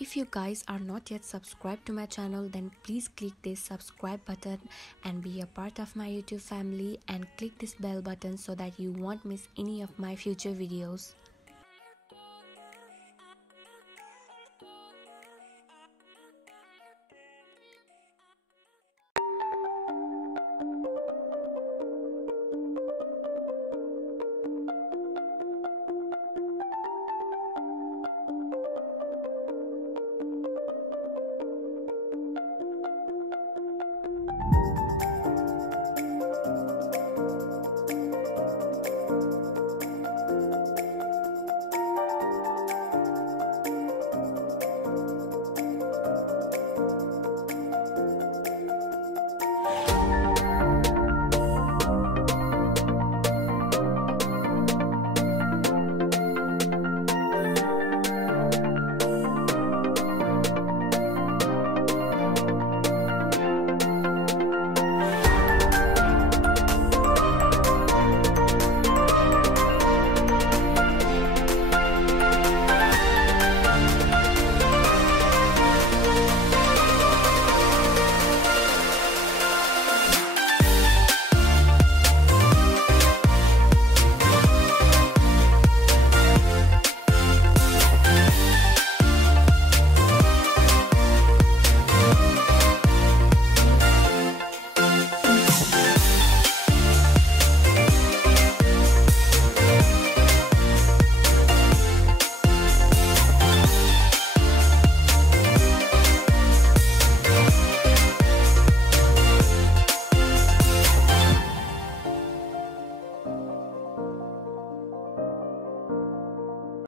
If you guys are not yet subscribed to my channel, then please click this subscribe button and be a part of my YouTube family, and click this bell button so that you won't miss any of my future videos.